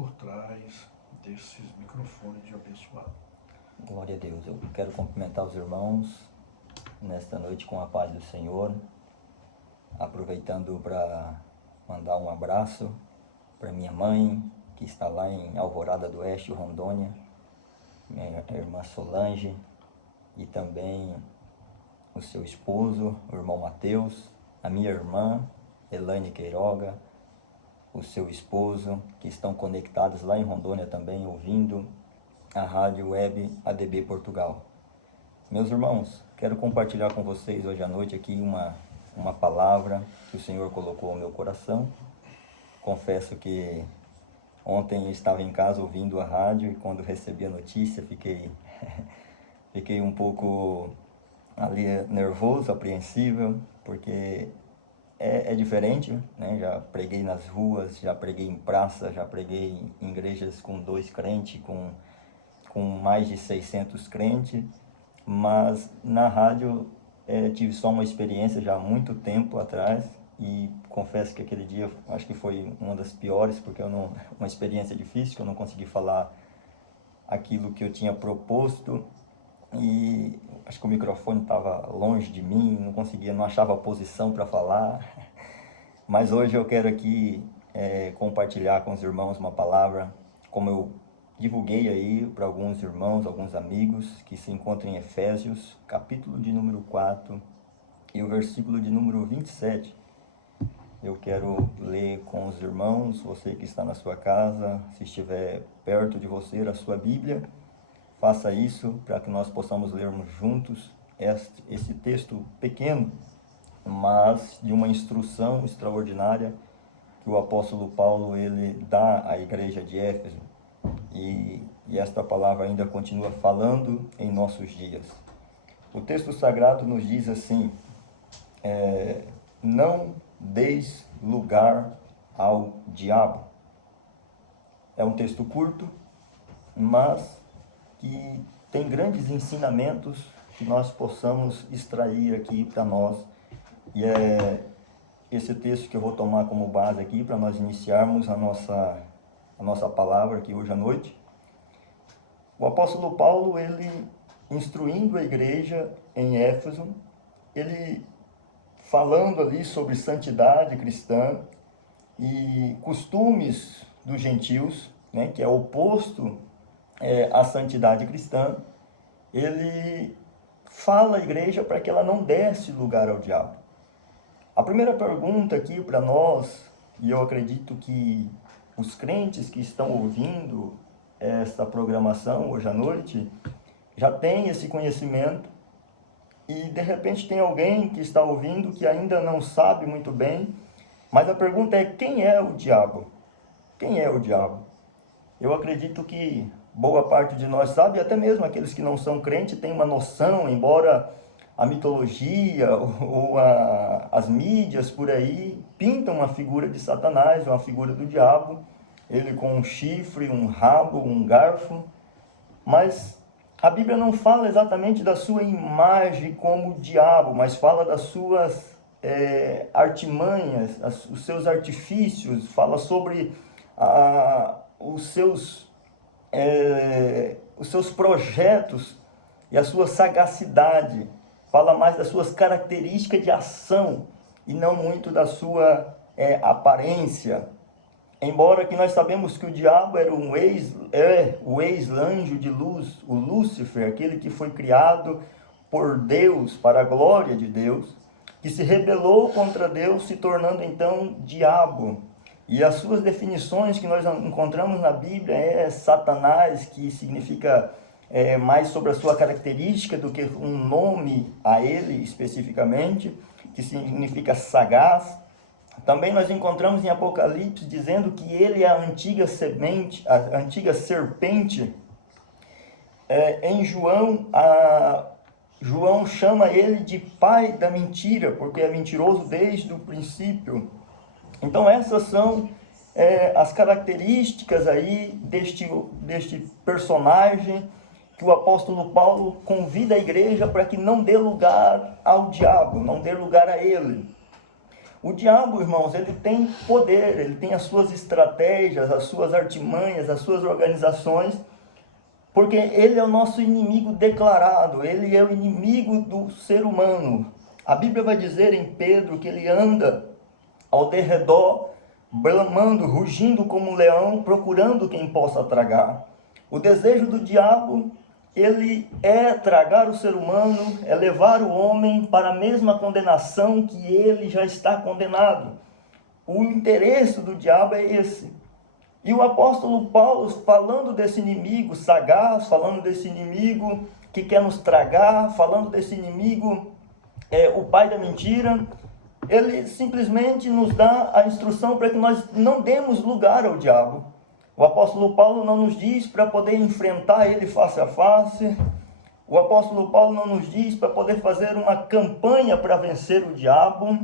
por trás desses microfones de abençoado. Glória a Deus. Eu quero cumprimentar os irmãos nesta noite com a paz do Senhor, aproveitando para mandar um abraço para minha mãe, que está lá em Alvorada do Oeste, Rondônia, minha irmã Solange, e também o seu esposo, o irmão Mateus, a minha irmã Elaine Queiroga, o seu esposo, que estão conectados lá em Rondônia também, ouvindo a Rádio Web ADB Portugal. Meus irmãos, quero compartilhar com vocês hoje à noite aqui uma palavra que o Senhor colocou ao meu coração. Confesso que ontem eu estava em casa ouvindo a rádio e quando recebi a notícia fiquei um pouco ali nervoso, apreensível, porque é diferente, né? Já preguei nas ruas, já preguei em praça, já preguei em igrejas com 2 crentes, com mais de 600 crentes, mas na rádio tive só uma experiência já há muito tempo atrás e confesso que aquele dia acho que foi uma das piores, porque uma experiência difícil, que eu não consegui falar aquilo que eu tinha proposto e acho que o microfone estava longe de mim, não achava a posição para falar. Mas hoje eu quero aqui compartilhar com os irmãos uma palavra, como eu divulguei aí para alguns irmãos, alguns amigos, que se encontram em Efésios, capítulo de número 4 e o versículo de número 27. Eu quero ler com os irmãos, você que está na sua casa, se estiver perto de você a sua Bíblia, faça isso para que nós possamos lermos juntos esse texto pequeno, mas de uma instrução extraordinária que o apóstolo Paulo ele dá à igreja de Éfeso. E esta palavra ainda continua falando em nossos dias. O texto sagrado nos diz assim: não deis lugar ao diabo. É um texto curto, mas que tem grandes ensinamentos que nós possamos extrair aqui para nós. E é esse texto que eu vou tomar como base aqui para nós iniciarmos a nossa palavra aqui hoje à noite. O apóstolo Paulo, ele instruindo a igreja em Éfeso, ele falando ali sobre santidade cristã e costumes dos gentios, né, que é oposto à santidade cristã, ele fala à igreja para que ela não desse lugar ao diabo. A primeira pergunta aqui para nós, e eu acredito que os crentes que estão ouvindo essa programação hoje à noite já têm esse conhecimento, e de repente tem alguém que está ouvindo que ainda não sabe muito bem, mas a pergunta é: quem é o diabo? Quem é o diabo? Eu acredito que boa parte de nós sabe, até mesmo aqueles que não são crentes têm uma noção, embora a mitologia ou as mídias por aí pintam uma figura de Satanás, uma figura do diabo, ele com um chifre, um rabo, um garfo, mas a Bíblia não fala exatamente da sua imagem como diabo, mas fala das suas artimanhas, os seus artifícios, fala sobre os seus projetos e a sua sagacidade. Fala mais das suas características de ação e não muito da sua aparência. Embora que nós sabemos que o diabo era o ex-anjo de luz, o Lúcifer, aquele que foi criado por Deus, para a glória de Deus, que se rebelou contra Deus, se tornando então diabo. E as suas definições que nós encontramos na Bíblia é Satanás, que significa mais sobre a sua característica do que um nome a ele especificamente, que significa sagaz. Também nós encontramos em Apocalipse dizendo que ele é a antiga semente, a antiga serpente. Em João, João chama ele de pai da mentira, porque é mentiroso desde o princípio. Então essas são as características aí deste personagem que o apóstolo Paulo convida a igreja para que não dê lugar ao diabo, não dê lugar a ele. O diabo, irmãos, ele tem poder, ele tem as suas estratégias, as suas artimanhas, as suas organizações, porque ele é o nosso inimigo declarado, ele é o inimigo do ser humano. A Bíblia vai dizer em Pedro que ele anda ao derredor, bramando, rugindo como um leão, procurando quem possa tragar. O desejo do diabo, ele é tragar o ser humano, é levar o homem para a mesma condenação que ele já está condenado. O interesse do diabo é esse. E o apóstolo Paulo, falando desse inimigo sagaz, falando desse inimigo que quer nos tragar, falando desse inimigo, o pai da mentira, ele simplesmente nos dá a instrução para que nós não demos lugar ao diabo. O apóstolo Paulo não nos diz para poder enfrentar ele face a face. O apóstolo Paulo não nos diz para poder fazer uma campanha para vencer o diabo.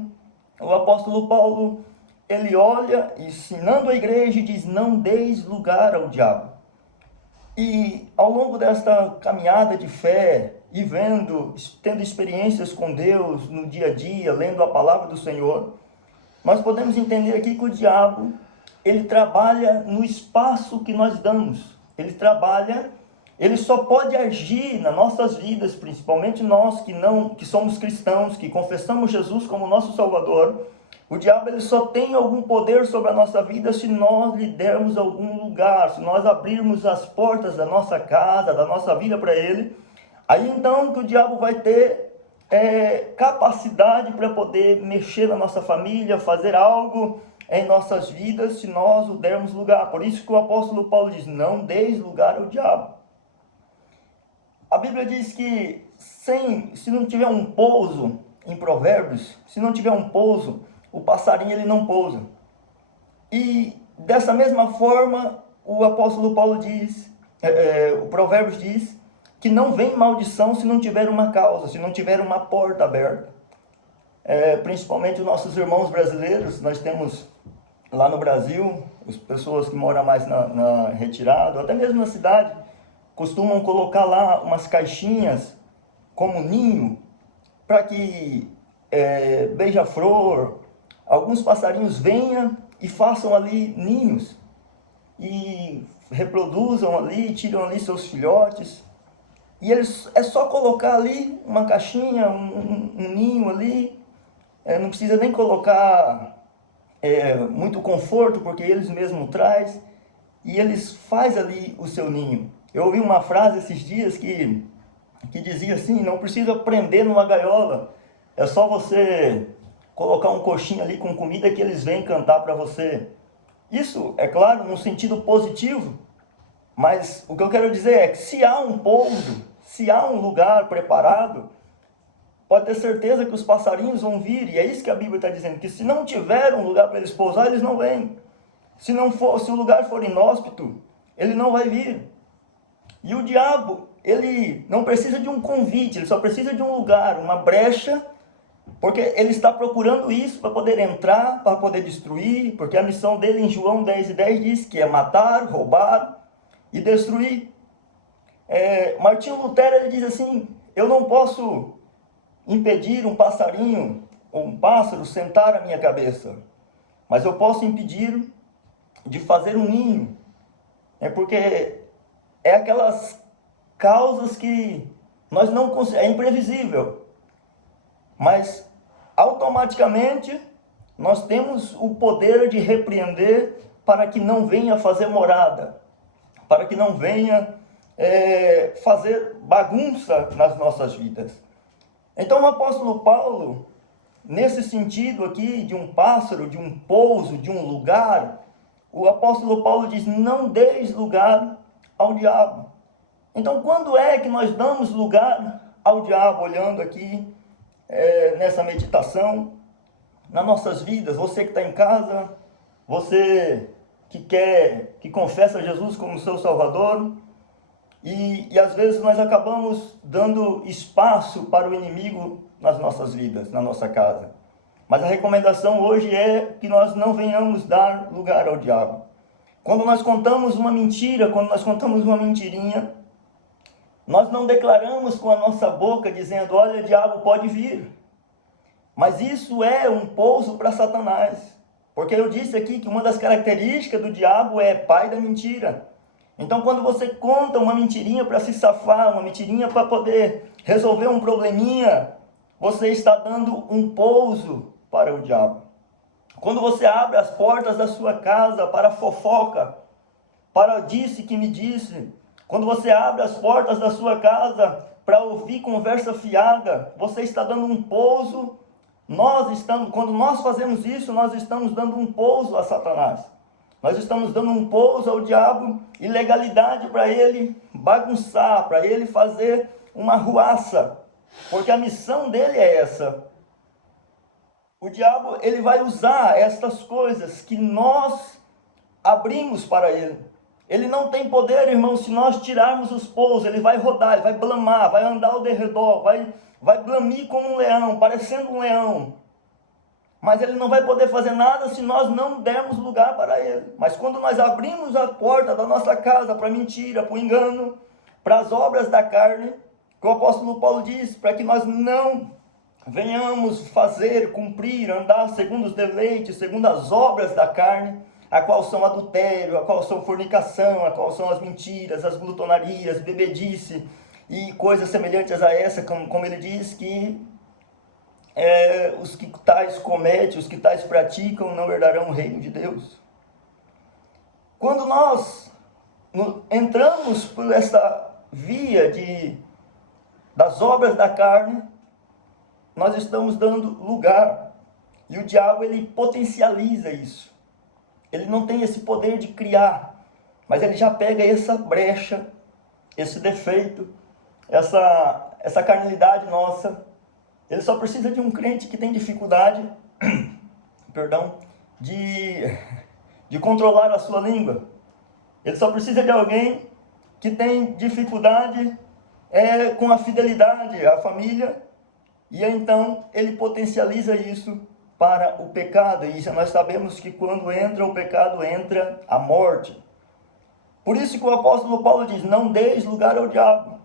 O apóstolo Paulo, ele olha, ensinando a igreja, e diz: não deis lugar ao diabo. E ao longo desta caminhada de fé, e tendo experiências com Deus no dia a dia, lendo a palavra do Senhor, nós podemos entender aqui que o diabo, ele trabalha no espaço que nós damos. Ele só pode agir nas nossas vidas, principalmente nós que somos cristãos, que confessamos Jesus como nosso Salvador. O diabo, ele só tem algum poder sobre a nossa vida se nós lhe dermos algum lugar, se nós abrirmos as portas da nossa casa, da nossa vida para ele. Aí então que o diabo vai ter capacidade para poder mexer na nossa família, fazer algo em nossas vidas, se nós o dermos lugar. Por isso que o apóstolo Paulo diz: não deis lugar ao diabo. A Bíblia diz que se não tiver um pouso, em Provérbios, se não tiver um pouso, o passarinho ele não pousa. E dessa mesma forma, o apóstolo Paulo diz, o Provérbios diz, que não vem maldição se não tiver uma causa, se não tiver uma porta aberta. Principalmente os nossos irmãos brasileiros, nós temos lá no Brasil, as pessoas que moram mais na retirada, ou até mesmo na cidade, costumam colocar lá umas caixinhas como ninho, para que beija-flor, alguns passarinhos venham e façam ali ninhos, e reproduzam ali, tiram ali seus filhotes. E eles, é só colocar ali uma caixinha, um ninho ali, não precisa nem colocar muito conforto, porque eles mesmos trazem, e eles fazem ali o seu ninho. Eu ouvi uma frase esses dias que dizia assim: não precisa prender numa gaiola, é só você colocar um coxinho ali com comida que eles vêm cantar para você. Isso, é claro, num sentido positivo, mas o que eu quero dizer é que se há um pouso, se há um lugar preparado, pode ter certeza que os passarinhos vão vir. E é isso que a Bíblia está dizendo, que se não tiver um lugar para eles pousar, eles não vêm. Se o lugar for inóspito, ele não vai vir. E o diabo, ele não precisa de um convite, ele só precisa de um lugar, uma brecha, porque ele está procurando isso para poder entrar, para poder destruir, porque a missão dele em João 10:10 diz que é matar, roubar e destruir. Martinho Lutero, ele diz assim: eu não posso impedir um passarinho ou um pássaro sentar à minha cabeça, mas eu posso impedir de fazer um ninho. Porque é aquelas causas que nós não conseguimos, é imprevisível, mas automaticamente nós temos o poder de repreender para que não venha fazer morada, para que não venha fazer bagunça nas nossas vidas. Então o apóstolo Paulo, nesse sentido aqui de um pássaro, de um pouso, de um lugar, o apóstolo Paulo diz: não deis lugar ao diabo. Então quando é que nós damos lugar ao diabo? Olhando aqui nessa meditação, nas nossas vidas, você que está em casa, você que confessa Jesus como seu Salvador, e às vezes nós acabamos dando espaço para o inimigo nas nossas vidas, na nossa casa. Mas a recomendação hoje é que nós não venhamos dar lugar ao diabo. Quando nós contamos uma mentira, quando nós contamos uma mentirinha, nós não declaramos com a nossa boca dizendo: olha, o diabo pode vir. Mas isso é um pouso para Satanás. Porque eu disse aqui que uma das características do diabo é pai da mentira. Então, quando você conta uma mentirinha para se safar, uma mentirinha para poder resolver um probleminha, você está dando um pouso para o diabo. Quando você abre as portas da sua casa para fofoca, para disse que me disse, quando você abre as portas da sua casa para ouvir conversa fiada, você está dando um pouso. Quando nós fazemos isso, nós estamos dando um pouso a Satanás. Nós estamos dando um pouso ao diabo e legalidade para ele bagunçar, para ele fazer uma arruaça. Porque a missão dele é essa. O diabo, ele vai usar estas coisas que nós abrimos para ele. Ele não tem poder, irmão, se nós tirarmos os pousos. Ele vai rodar, ele vai blamar, vai andar ao derredor, vai blamir como um leão, parecendo um leão. Mas ele não vai poder fazer nada se nós não dermos lugar para ele. Mas quando nós abrimos a porta da nossa casa para a mentira, para o engano, para as obras da carne, que o apóstolo Paulo diz, para que nós não venhamos fazer, cumprir, andar segundo os deleites, segundo as obras da carne, a qual são adultério, a qual são fornicação, a qual são as mentiras, as glutonarias, bebedice e coisas semelhantes a essa, como ele diz, que os que tais cometem, os que tais praticam, não herdarão o reino de Deus. Quando nós entramos por essa via das obras da carne, nós estamos dando lugar. E o diabo, ele potencializa isso. Ele não tem esse poder de criar, mas ele já pega essa brecha, esse defeito, essa carnalidade nossa. Ele só precisa de um crente que tem dificuldade, de controlar a sua língua. Ele só precisa de alguém que tem dificuldade com a fidelidade à família, e então ele potencializa isso para o pecado. E nós sabemos que quando entra o pecado, entra a morte. Por isso que o apóstolo Paulo diz, não deis lugar ao diabo.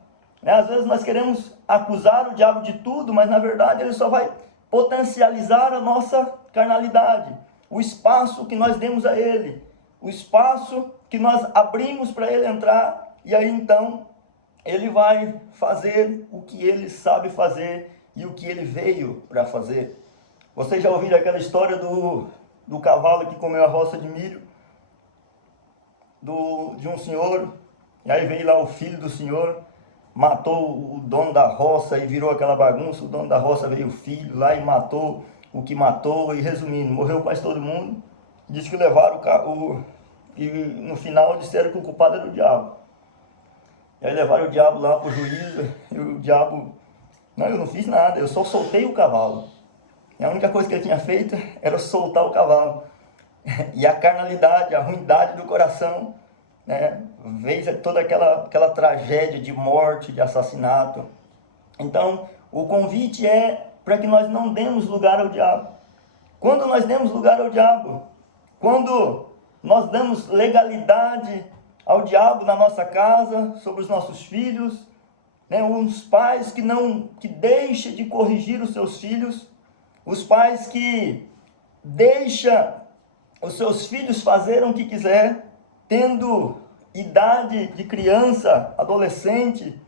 Às vezes nós queremos acusar o diabo de tudo, mas na verdade ele só vai potencializar a nossa carnalidade. O espaço que nós demos a ele, o espaço que nós abrimos para ele entrar, e aí então ele vai fazer o que ele sabe fazer e o que ele veio para fazer. Vocês já ouviram aquela história do cavalo que comeu a roça de milho de um senhor, e aí veio lá o filho do senhor, matou o dono da roça e virou aquela bagunça. O dono da roça veio o filho lá e matou o que matou, e resumindo, morreu quase todo mundo. Diz que levaram e no final disseram que o culpado era o diabo. E aí levaram o diabo lá para o juiz, e o diabo, não, eu não fiz nada, eu só soltei o cavalo. E a única coisa que ele tinha feito era soltar o cavalo. E a carnalidade, a ruindade do coração, fez toda aquela tragédia de morte, de assassinato. Então, o convite é para que nós não demos lugar ao diabo. Quando nós demos lugar ao diabo, quando nós damos legalidade ao diabo na nossa casa, sobre os nossos filhos, os pais que deixam de corrigir os seus filhos, os pais que deixam os seus filhos fazerem o que quiser, tendo idade de criança, adolescente,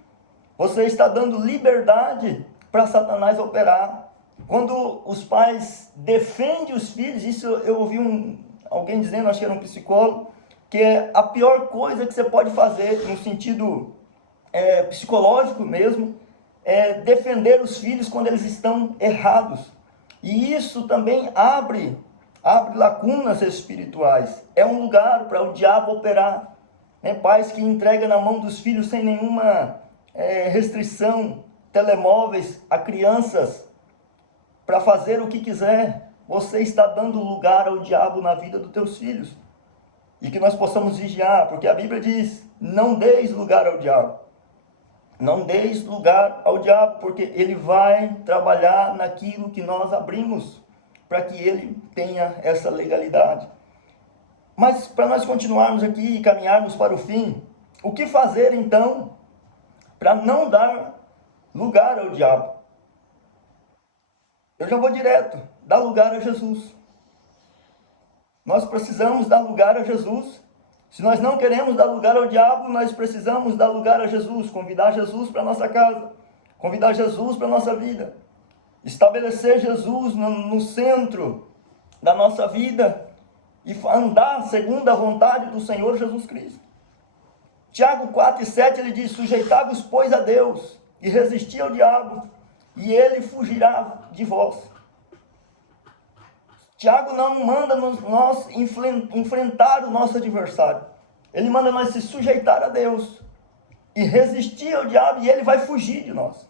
você está dando liberdade para Satanás operar. Quando os pais defendem os filhos, isso eu ouvi alguém dizendo, acho que era um psicólogo, que é a pior coisa que você pode fazer, no sentido psicológico mesmo, é defender os filhos quando eles estão errados. E isso também abre lacunas espirituais. É um lugar para o diabo operar. Pais que entregam na mão dos filhos sem nenhuma restrição telemóveis a crianças para fazer o que quiser. Você está dando lugar ao diabo na vida dos teus filhos. E que nós possamos vigiar, porque a Bíblia diz, não deis lugar ao diabo. Não deis lugar ao diabo, porque ele vai trabalhar naquilo que nós abrimos, para que ele tenha essa legalidade. Mas para nós continuarmos aqui e caminharmos para o fim, o que fazer então para não dar lugar ao diabo? eu já vou direto, dá lugar a Jesus. Nós precisamos dar lugar a Jesus. Se nós não queremos dar lugar ao diabo, nós precisamos dar lugar a Jesus, convidar Jesus para a nossa casa, convidar Jesus para a nossa vida, estabelecer Jesus no centro da nossa vida e andar segundo a vontade do Senhor Jesus Cristo. Tiago 4:7 ele diz: sujeitai-vos, pois, a Deus, e resisti ao diabo, e ele fugirá de vós. Tiago não manda nós enfrentar o nosso adversário. Ele manda nós se sujeitar a Deus e resistir ao diabo, e ele vai fugir de nós.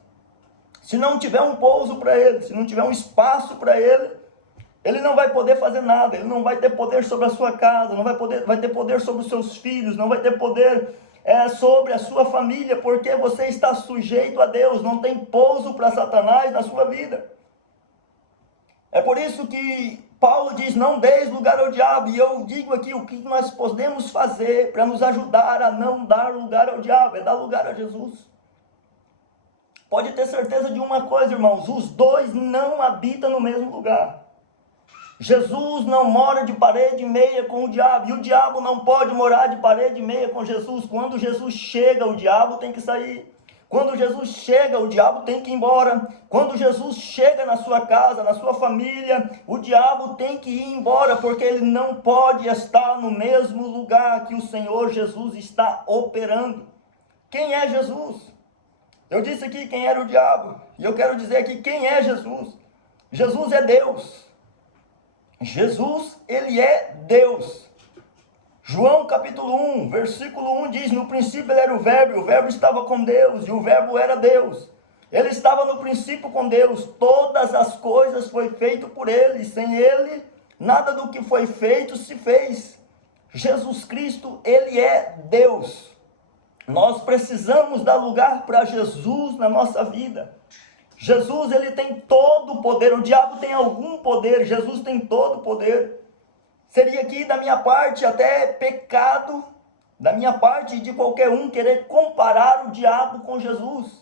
Se não tiver um pouso para ele, se não tiver um espaço para ele, ele não vai poder fazer nada. Ele não vai ter poder sobre a sua casa, não vai ter poder sobre os seus filhos, não vai ter poder sobre a sua família, porque você está sujeito a Deus. Não tem pouso para Satanás na sua vida. É por isso que Paulo diz: não deis lugar ao diabo. E eu digo aqui o que nós podemos fazer para nos ajudar a não dar lugar ao diabo: é dar lugar a Jesus. Pode ter certeza de uma coisa, irmãos: os dois não habitam no mesmo lugar. Jesus não mora de parede e meia com o diabo, e o diabo não pode morar de parede e meia com Jesus. Quando Jesus chega, o diabo tem que sair. Quando Jesus chega, o diabo tem que ir embora. Quando Jesus chega na sua casa, na sua família, o diabo tem que ir embora, porque ele não pode estar no mesmo lugar que o Senhor Jesus está operando. Quem é Jesus? Eu disse aqui quem era o diabo, e eu quero dizer aqui quem é Jesus. Jesus é Deus. Jesus, ele é Deus. João capítulo 1, versículo 1 diz: no princípio ele era o verbo estava com Deus, e o verbo era Deus. Ele estava no princípio com Deus, todas as coisas foi feito por ele, sem ele, nada do que foi feito se fez. Jesus Cristo, ele é Deus. Nós precisamos dar lugar para Jesus na nossa vida. Jesus, ele tem todo o poder. O diabo tem algum poder, Jesus tem todo o poder. Seria aqui da minha parte até pecado, da minha parte e de qualquer um, querer comparar o diabo com Jesus.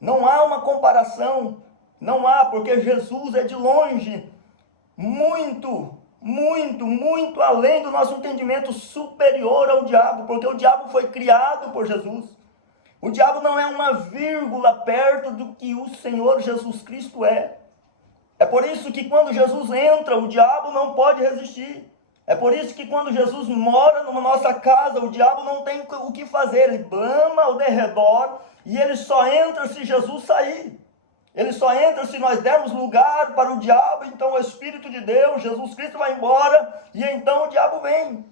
Não há uma comparação, não há, porque Jesus é de longe muito além do nosso entendimento, superior ao diabo, porque o diabo foi criado por Jesus. O diabo não é uma vírgula perto do que o Senhor Jesus Cristo é. É por isso que quando Jesus entra, o diabo não pode resistir. É por isso que quando Jesus mora numa nossa casa, o diabo não tem o que fazer. Ele blama ao derredor e ele só entra se Jesus sair. Ele só entra se nós dermos lugar para o diabo. Então o Espírito de Deus, Jesus Cristo, vai embora e então o diabo vem.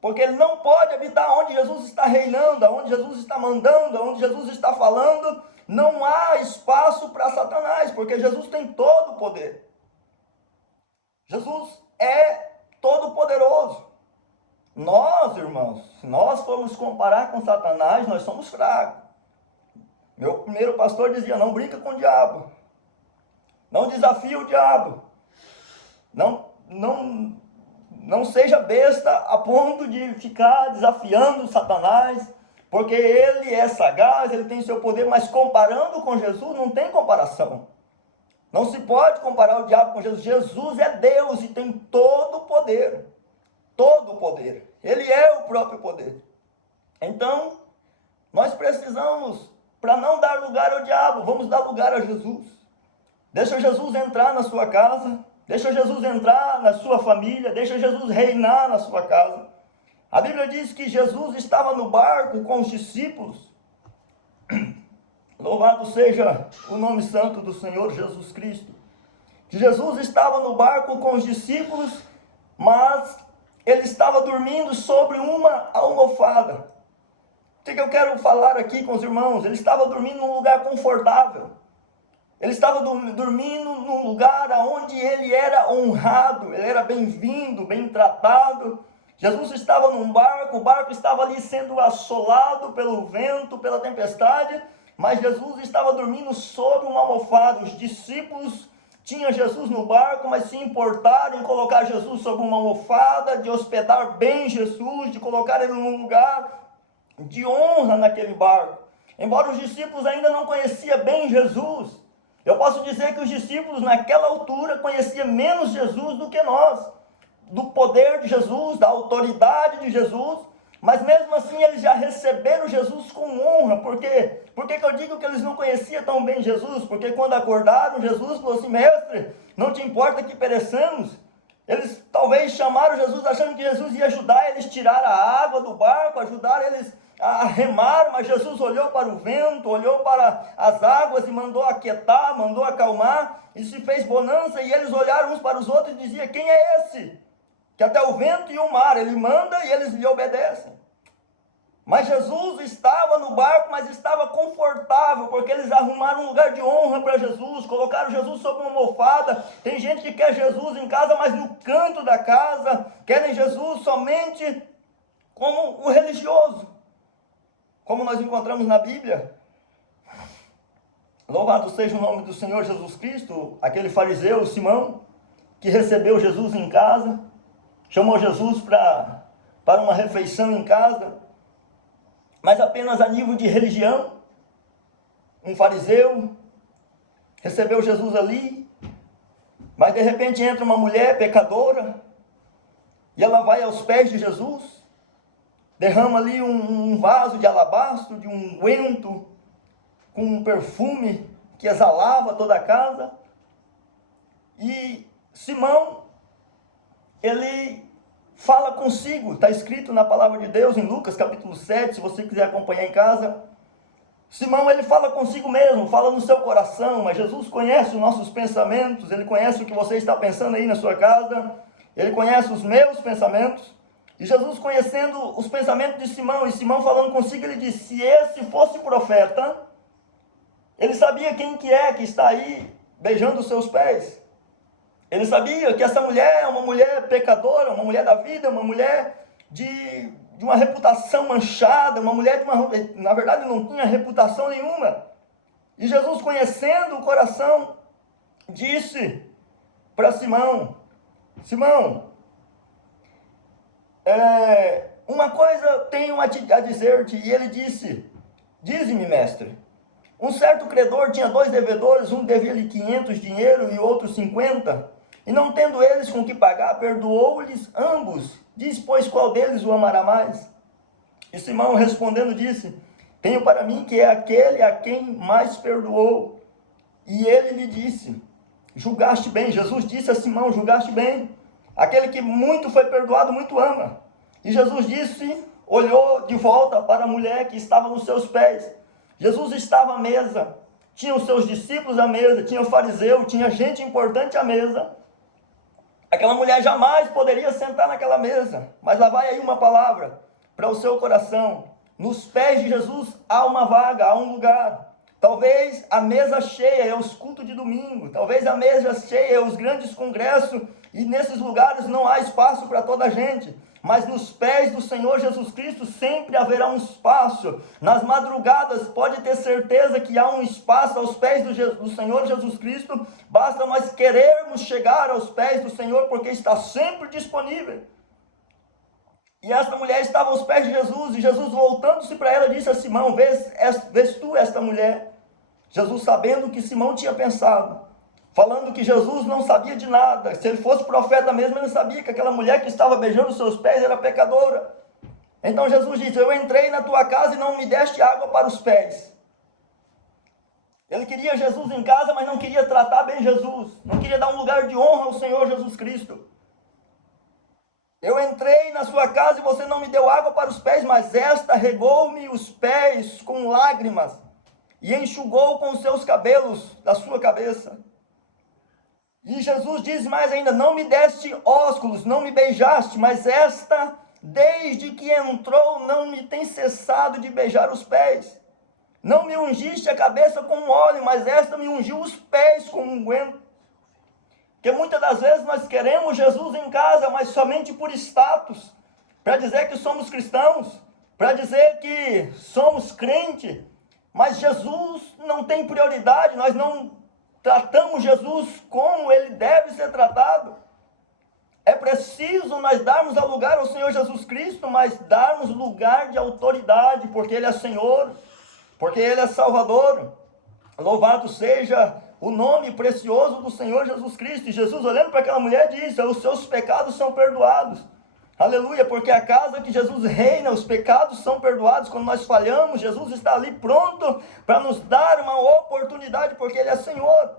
Porque ele não pode habitar onde Jesus está reinando, onde Jesus está mandando, onde Jesus está falando. Não há espaço para Satanás, porque Jesus tem todo o poder. Jesus é todo poderoso. Nós, irmãos, se nós formos comparar com Satanás, nós somos fracos. Meu primeiro pastor dizia: não brinca com o diabo. Não desafia o diabo. Não seja besta a ponto de ficar desafiando Satanás, porque ele é sagaz, ele tem seu poder, mas comparando com Jesus não tem comparação. Não se pode comparar o diabo com Jesus. Jesus é Deus e tem todo o poder. Todo o poder. Ele é o próprio poder. Então, nós precisamos, para não dar lugar ao diabo, vamos dar lugar a Jesus. Deixa Jesus entrar na sua casa. Deixa Jesus entrar na sua família. Deixa Jesus reinar na sua casa. A Bíblia diz que Jesus estava no barco com os discípulos. Louvado seja o nome santo do Senhor Jesus Cristo. Que Jesus estava no barco com os discípulos, mas ele estava dormindo sobre uma almofada. O que eu quero falar aqui com os irmãos? Ele estava dormindo num lugar confortável. Ele estava dormindo num lugar onde ele era honrado, ele era bem-vindo, bem tratado. Jesus estava num barco, o barco estava ali sendo assolado pelo vento, pela tempestade, mas Jesus estava dormindo sobre uma almofada. Os discípulos tinham Jesus no barco, mas se importaram em colocar Jesus sobre uma almofada, de hospedar bem Jesus, de colocar ele num lugar de honra naquele barco. Embora os discípulos ainda não conheciam bem Jesus, Eu posso dizer que os discípulos naquela altura conheciam menos Jesus do que nós, do poder de Jesus, da autoridade de Jesus, mas mesmo assim eles já receberam Jesus com honra. Por quê? Por que eu digo que eles não conheciam tão bem Jesus? Porque quando acordaram, Jesus falou assim: mestre, não te importa que pereçamos? Eles talvez chamaram Jesus achando que Jesus ia ajudar eles a tirar a água do barco, ajudar eles a remar, mas Jesus olhou para o vento, olhou para as águas e mandou aquietar, mandou acalmar, e se fez bonança, e eles olharam uns para os outros e diziam: quem é esse? Que até o vento e o mar, ele manda e eles lhe obedecem. Mas Jesus estava no barco, mas estava confortável, porque eles arrumaram um lugar de honra para Jesus, colocaram Jesus sobre uma almofada. Tem gente que quer Jesus em casa, mas no canto da casa, querem Jesus somente como um religioso, como nós encontramos na Bíblia. Louvado seja o nome do Senhor Jesus Cristo, aquele fariseu, Simão, que recebeu Jesus em casa, chamou Jesus para uma refeição em casa, mas apenas a nível de religião. Um fariseu recebeu Jesus ali, mas de repente entra uma mulher pecadora, e ela vai aos pés de Jesus, derrama ali um vaso de alabastro, de um unguento, com um perfume que exalava toda a casa. E Simão, ele fala consigo, está escrito na palavra de Deus em Lucas capítulo 7, se você quiser acompanhar em casa. Simão, ele fala consigo mesmo, fala no seu coração, mas Jesus conhece os nossos pensamentos, ele conhece o que você está pensando aí na sua casa, ele conhece os meus pensamentos. E Jesus, conhecendo os pensamentos de Simão, e Simão falando consigo, ele disse: se esse fosse profeta, ele sabia quem que é que está aí beijando os seus pés. Ele sabia que essa mulher é uma mulher pecadora, uma mulher da vida, uma mulher de uma reputação manchada, uma mulher na verdade, não tinha reputação nenhuma. E Jesus, conhecendo o coração, disse para Simão: Simão, uma coisa tenho a dizer-te. E ele disse: dize-me, mestre. Um certo credor tinha 2 devedores, um devia-lhe 500 dinheiro e outro 50. E não tendo eles com que pagar, perdoou-lhes ambos. Diz, pois, qual deles o amará mais? E Simão respondendo disse: tenho para mim que é aquele a quem mais perdoou. E ele lhe disse: julgaste bem. Jesus disse a Simão: julgaste bem. Aquele que muito foi perdoado, muito ama. E Jesus disse, olhou de volta para a mulher que estava nos seus pés. Jesus estava à mesa, tinha os seus discípulos à mesa, tinha o fariseu, tinha gente importante à mesa. Aquela mulher jamais poderia sentar naquela mesa, mas lá vai aí uma palavra para o seu coração. Nos pés de Jesus há uma vaga, há um lugar. Talvez a mesa cheia é os cultos de domingo, talvez a mesa cheia é os grandes congressos, e nesses lugares não há espaço para toda a gente. Mas nos pés do Senhor Jesus Cristo sempre haverá um espaço. Nas madrugadas, pode ter certeza que há um espaço aos pés do Senhor Jesus Cristo. Basta nós querermos chegar aos pés do Senhor, porque está sempre disponível. E esta mulher estava aos pés de Jesus, e Jesus, voltando-se para ela, disse a Simão: vês tu esta mulher? Jesus, sabendo o que Simão tinha pensado, falando que Jesus não sabia de nada, se ele fosse profeta mesmo, ele sabia que aquela mulher que estava beijando os seus pés era pecadora. Então Jesus disse: eu entrei na tua casa e não me deste água para os pés. Ele queria Jesus em casa, mas não queria tratar bem Jesus, não queria dar um lugar de honra ao Senhor Jesus Cristo. Eu entrei na sua casa e você não me deu água para os pés, mas esta regou-me os pés com lágrimas e enxugou com os seus cabelos da sua cabeça. E Jesus diz mais ainda: não me deste ósculos, não me beijaste, mas esta, desde que entrou, não me tem cessado de beijar os pés. Não me ungiste a cabeça com óleo, mas esta me ungiu os pés com unguento. Porque muitas das vezes nós queremos Jesus em casa, mas somente por status, para dizer que somos cristãos, para dizer que somos crentes, mas Jesus não tem prioridade, nós não tratamos Jesus como ele deve ser tratado. É preciso nós darmos ao lugar ao Senhor Jesus Cristo, mas darmos lugar de autoridade, porque ele é Senhor, porque ele é Salvador. Louvado seja o nome precioso do Senhor Jesus Cristo. E Jesus, olhando para aquela mulher, disse: os seus pecados são perdoados. Aleluia, porque a casa que Jesus reina, os pecados são perdoados. Quando nós falhamos, Jesus está ali pronto para nos dar uma oportunidade, porque Ele é Senhor.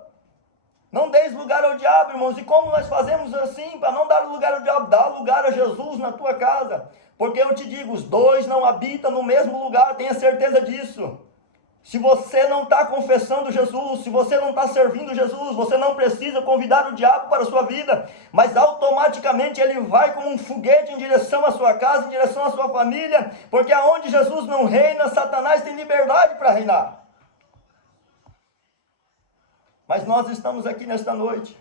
Não deis lugar ao diabo, irmãos. E como nós fazemos assim, para não dar lugar ao diabo? Dá lugar a Jesus na tua casa. Porque eu te digo, os dois não habitam no mesmo lugar, tenha certeza disso. Se você não está confessando Jesus, se você não está servindo Jesus, você não precisa convidar o diabo para a sua vida, mas automaticamente ele vai como um foguete em direção à sua casa, em direção à sua família, porque aonde Jesus não reina, Satanás tem liberdade para reinar. Mas nós estamos aqui nesta noite.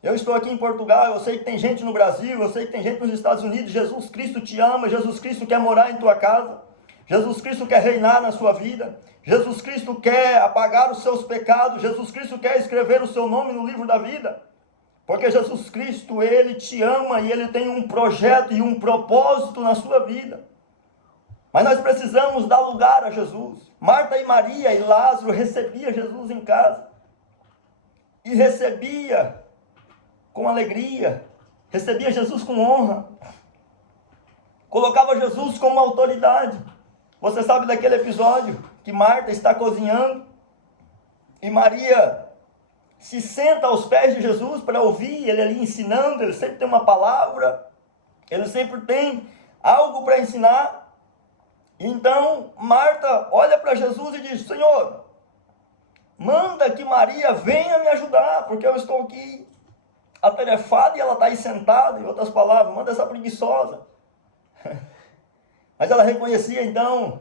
Eu estou aqui em Portugal, eu sei que tem gente no Brasil, eu sei que tem gente nos Estados Unidos. Jesus Cristo te ama, Jesus Cristo quer morar em tua casa, Jesus Cristo quer reinar na sua vida, Jesus Cristo quer apagar os seus pecados, Jesus Cristo quer escrever o seu nome no livro da vida, porque Jesus Cristo, Ele te ama e Ele tem um projeto e um propósito na sua vida. Mas nós precisamos dar lugar a Jesus. Marta e Maria e Lázaro recebiam Jesus em casa, e recebia com alegria, recebia Jesus com honra, colocava Jesus como autoridade. Você sabe daquele episódio que Marta está cozinhando e Maria se senta aos pés de Jesus para ouvir ele ali ensinando. Ele sempre tem uma palavra, ele sempre tem algo para ensinar. Então Marta olha para Jesus e diz: Senhor, manda que Maria venha me ajudar, porque eu estou aqui atarefada e ela está aí sentada. Em outras palavras, manda essa preguiçosa. Mas ela reconhecia então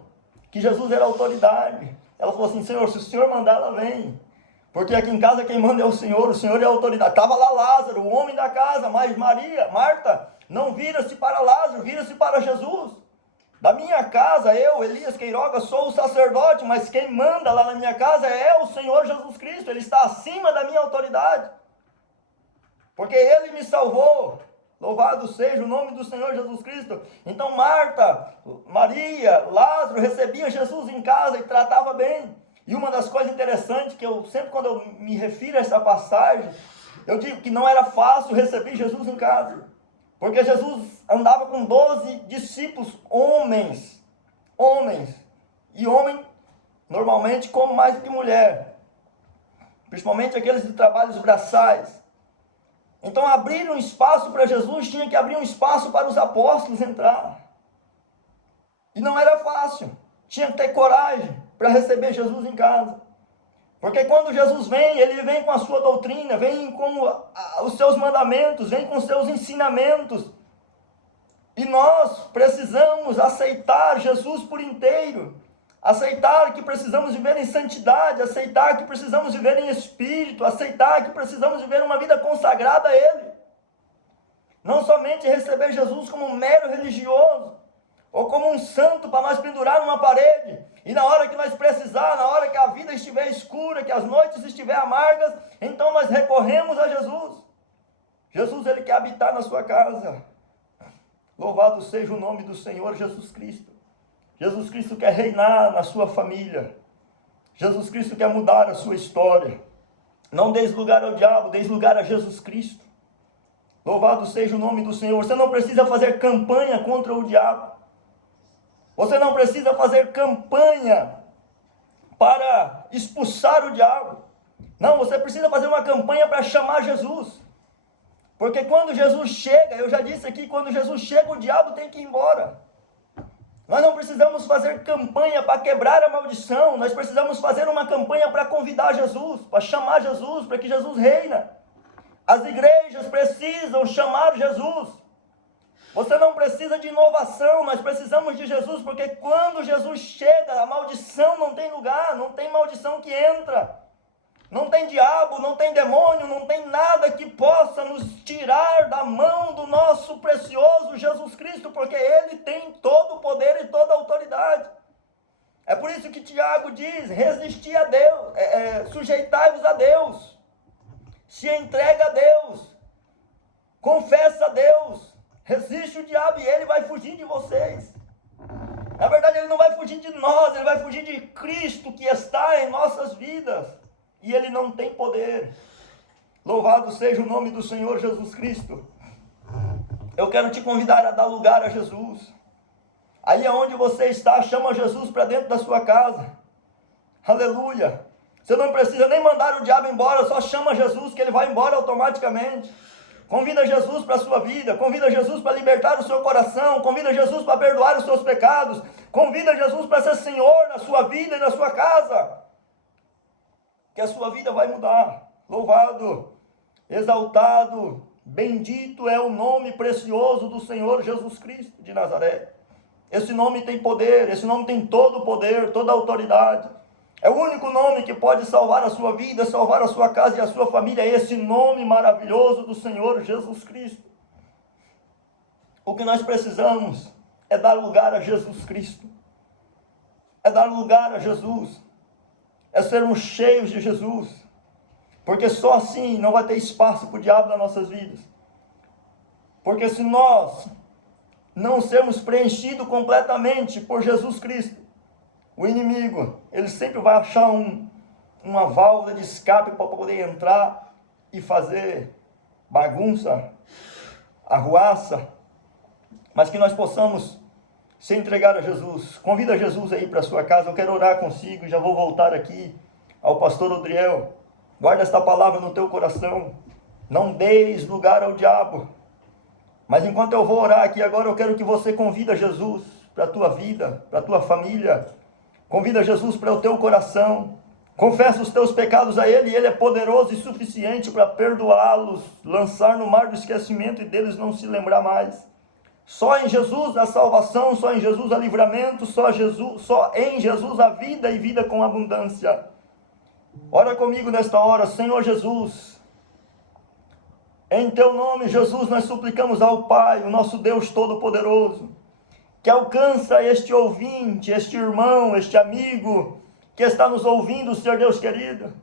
que Jesus era autoridade. Ela falou assim: Senhor, se o Senhor mandar, ela vem. Porque aqui em casa quem manda é o Senhor é a autoridade. Estava lá Lázaro, o homem da casa, mas Marta, não vira-se para Lázaro, vira-se para Jesus. Da minha casa, eu, Elias Queiroga, sou o sacerdote, mas quem manda lá na minha casa é o Senhor Jesus Cristo. Ele está acima da minha autoridade, porque Ele me salvou. Louvado seja o nome do Senhor Jesus Cristo. Então Marta, Maria, Lázaro recebiam Jesus em casa e tratava bem. E uma das coisas interessantes que eu sempre, quando eu me refiro a essa passagem, eu digo que não era fácil receber Jesus em casa, porque Jesus andava com 12 discípulos, homens, e homem normalmente come mais do que mulher, principalmente aqueles de trabalhos braçais. Então abrir um espaço para Jesus, tinha que abrir um espaço para os apóstolos entrar, e não era fácil, tinha que ter coragem para receber Jesus em casa, porque quando Jesus vem, Ele vem com a sua doutrina, vem com os seus mandamentos, vem com os seus ensinamentos, e nós precisamos aceitar Jesus por inteiro, aceitar que precisamos viver em santidade, aceitar que precisamos viver em espírito, aceitar que precisamos viver uma vida consagrada a Ele, não somente receber Jesus como um mero religioso, ou como um santo para nós pendurar numa parede, e na hora que nós precisar, na hora que a vida estiver escura, que as noites estiver amargas, então nós recorremos a Jesus. Jesus, Ele quer habitar na sua casa. Louvado seja o nome do Senhor Jesus Cristo. Jesus Cristo quer reinar na sua família. Jesus Cristo quer mudar a sua história. Não deis lugar ao diabo, deis lugar a Jesus Cristo. Louvado seja o nome do Senhor. Você não precisa fazer campanha contra o diabo. Você não precisa fazer campanha para expulsar o diabo. Não, você precisa fazer uma campanha para chamar Jesus. Porque quando Jesus chega, eu já disse aqui, quando Jesus chega, o diabo tem que ir embora. Nós não precisamos fazer campanha para quebrar a maldição. Nós precisamos fazer uma campanha para convidar Jesus, para chamar Jesus, para que Jesus reina. As igrejas precisam chamar Jesus. Você não precisa de inovação, nós precisamos de Jesus, porque quando Jesus chega, a maldição não tem lugar, não tem maldição que entra. Não tem diabo, não tem demônio, não tem nada que possa nos tirar da mão do nosso precioso Jesus Cristo, porque Ele tem todo o poder e toda a autoridade. É por isso que Tiago diz: resisti a Deus, sujeitai-vos a Deus, se entrega a Deus, confessa a Deus, resiste o diabo e ele vai fugir de vocês. Na verdade, ele não vai fugir de nós, ele vai fugir de Cristo que está em nossas vidas. e ele não tem poder. Louvado seja o nome do Senhor Jesus Cristo. Eu quero te convidar a dar lugar a Jesus. Aí aonde você está, chama Jesus para dentro da sua casa. Aleluia. Você não precisa nem mandar o diabo embora, só chama Jesus que ele vai embora automaticamente. Convida Jesus para a sua vida, convida Jesus para libertar o seu coração, convida Jesus para perdoar os seus pecados, convida Jesus para ser Senhor na sua vida e na sua casa. Que a sua vida vai mudar. Louvado, exaltado, bendito é o nome precioso do Senhor Jesus Cristo de Nazaré. Esse nome tem poder, esse nome tem todo o poder, toda a autoridade. É o único nome que pode salvar a sua vida, salvar a sua casa e a sua família. É esse nome maravilhoso do Senhor Jesus Cristo. O que nós precisamos é dar lugar a Jesus Cristo. É dar lugar a Jesus. É sermos cheios de Jesus. Porque só assim não vai ter espaço para o diabo nas nossas vidas. Porque se nós não sermos preenchidos completamente por Jesus Cristo, o inimigo, ele sempre vai achar uma válvula de escape para poder entrar e fazer bagunça, arruaça, mas que nós possamos se entregar a Jesus. Convida Jesus aí para a sua casa. Eu quero orar consigo, já vou voltar aqui ao pastor Odriel. Guarda esta palavra no teu coração. Não deis lugar ao diabo. Mas enquanto eu vou orar aqui agora, eu quero que você convida Jesus para a tua vida, para a tua família. Convida Jesus para o teu coração. Confessa os teus pecados a Ele, e Ele é poderoso e suficiente para perdoá-los, lançar no mar do esquecimento e deles não se lembrar mais. Só em Jesus a salvação, só em Jesus a livramento, só em Jesus a vida e vida com abundância. Ora comigo nesta hora. Senhor Jesus, em teu nome, Jesus, nós suplicamos ao Pai, o nosso Deus Todo-Poderoso, que alcança este ouvinte, este irmão, este amigo que está nos ouvindo, Senhor Deus querido.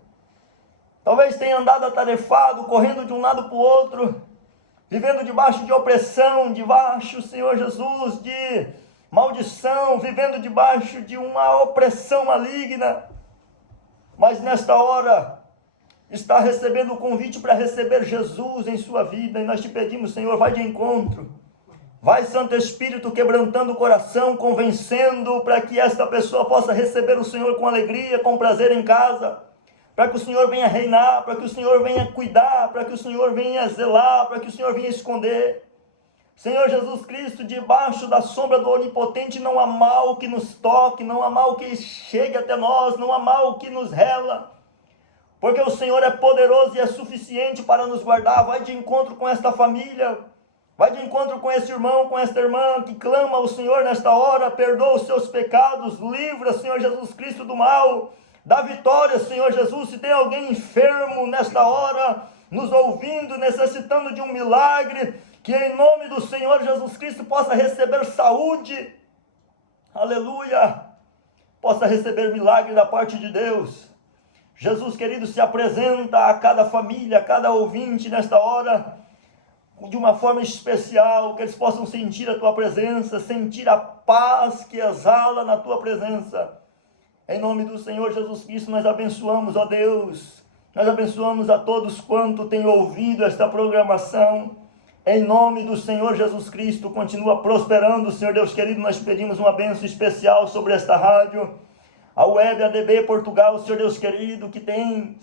Talvez tenha andado atarefado, correndo de um lado para o outro, vivendo debaixo de opressão, debaixo, Senhor Jesus, de maldição, vivendo debaixo de uma opressão maligna. Mas nesta hora está recebendo o convite para receber Jesus em sua vida, e nós te pedimos, Senhor, vai de encontro. Vai, Santo Espírito, quebrantando o coração, convencendo para que esta pessoa possa receber o Senhor com alegria, com prazer em casa, para que o Senhor venha reinar, para que o Senhor venha cuidar, para que o Senhor venha zelar, para que o Senhor venha esconder. Senhor Jesus Cristo, debaixo da sombra do Onipotente não há mal que nos toque, não há mal que chegue até nós, não há mal que nos rela, porque o Senhor é poderoso e é suficiente para nos guardar. Vai de encontro com esta família, vai de encontro com esse irmão, com esta irmã que clama ao Senhor nesta hora. Perdoa os seus pecados, livra, Senhor Jesus Cristo, do mal, dá vitória, Senhor Jesus. Se tem alguém enfermo nesta hora, nos ouvindo, necessitando de um milagre, que em nome do Senhor Jesus Cristo possa receber saúde, aleluia, possa receber milagre da parte de Deus. Jesus querido, se apresenta a cada família, a cada ouvinte nesta hora, de uma forma especial, que eles possam sentir a tua presença, sentir a paz que exala na tua presença. Em nome do Senhor Jesus Cristo, nós abençoamos, ó Deus, nós abençoamos a todos quanto têm ouvido esta programação. Em nome do Senhor Jesus Cristo, continua prosperando, Senhor Deus querido. Nós pedimos uma bênção especial sobre esta rádio, a Web ADB Portugal, Senhor Deus querido, que tem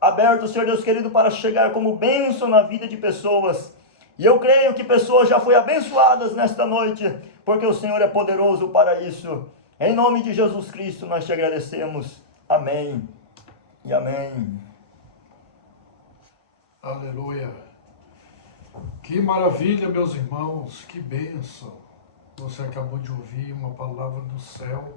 aberto, Senhor Deus querido, para chegar como bênção na vida de pessoas. E eu creio que pessoas já foram abençoadas nesta noite, porque o Senhor é poderoso para isso. Em nome de Jesus Cristo, nós te agradecemos. Amém e amém. Aleluia. Que maravilha, meus irmãos, que bênção. Você acabou de ouvir uma palavra do céu